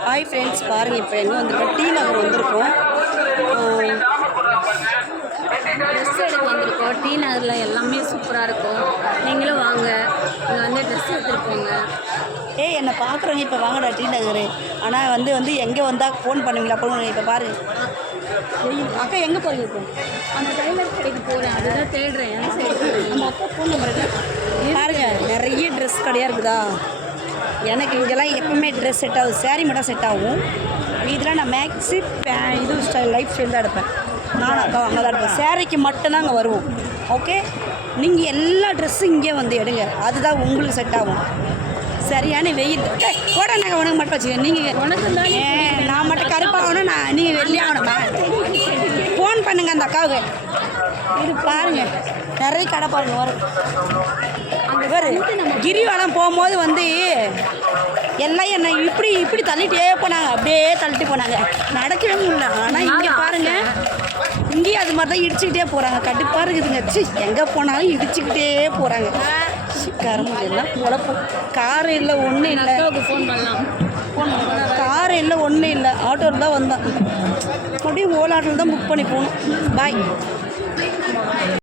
Hi friends பாருங்கள் இப்போ எங்கே வந்திருக்கோம்? டீ நகர் வந்திருக்கோம். ட்ரெஸ் எடுக்க வந்திருக்கோம். டி நகரில் எல்லாமே சூப்பராக இருக்கும். நீங்களும் வாங்க. இங்கே வந்து ட்ரெஸ் எடுத்துகிட்டு போங்க. ஏய் என்னை பார்க்குறவங்க இப்போ வாங்கடா டீ நகர். ஆனால் வந்து வந்து எங்கே வந்தால் ஃபோன் பண்ணுவீங்களா? ஃபோன் இப்போ பாருங்க. அக்கா எங்கே போகிறீங்க இப்போ? அந்த டைலர் கடைக்கு போகிறேன் அதுதான் தேடுறேன். நம்ம அப்பா ஃபோன் நம்பர் என்ன? பாருங்க நிறைய ட்ரெஸ் கடையாக இருக்குதா? எனக்கு இங்கெல்லாம் எப்பவுமே ட்ரெஸ் செட் ஆகுது. saree மட்டும் செட் ஆகும். இதெல்லாம் நான் மேக்ஸி இது ஸ்டைல் லைஃப் ஸ்டைல் தான் எடுப்பேன். நானும் அக்கா அங்கே தான் எடுப்பேன். சேரீக்கு மட்டும்தான் அங்கே வருவோம். ஓகே நீங்கள் எல்லா ட்ரெஸ்ஸும் இங்கே வந்து எடுங்க. அதுதான் உங்களுக்கு செட் ஆகும். சரியான வெயில். போட நாங்கள் உனக்கு மட்டும் வச்சுக்கேன் நீங்கள் உனக்கு நான் மட்டும் கருப்பாகணும் நான் நீங்கள் வெள்ளையாகணுமா ஃபோன் பண்ணுங்க அந்த அக்காவுக்கு. இது பாருங்க. நிறைய கடை பாருங்க வரும். அங்கே பாரு கிரிவலம் போகும்போது வந்து எல்லாம் என்னை இப்படி இப்படி தள்ளிட்டே போனாங்க. அப்படியே தள்ளிட்டு போனாங்க. நடக்கவே முடியல. ஆனால் இங்கே பாருங்க இங்கேயும் அது மாதிரி தான் இடிச்சுக்கிட்டே போகிறாங்க கடுப்பாக இருக்குதுங்க. சி எங்கே போனாலும் இடிச்சுக்கிட்டே போகிறாங்க கரும்பு எல்லாம் கார் இல்லை ஒன்றும் இல்லை. அக்காவுக்கு ஃபோன் பண்ணலாம். கார் இல்லை ஒன்றும் இல்லை. ஆட்டோவில் தான் வந்தேன் அப்படியே ஓலா ஆட்டோவில் தான் புக் பண்ணி போகணும் பாய்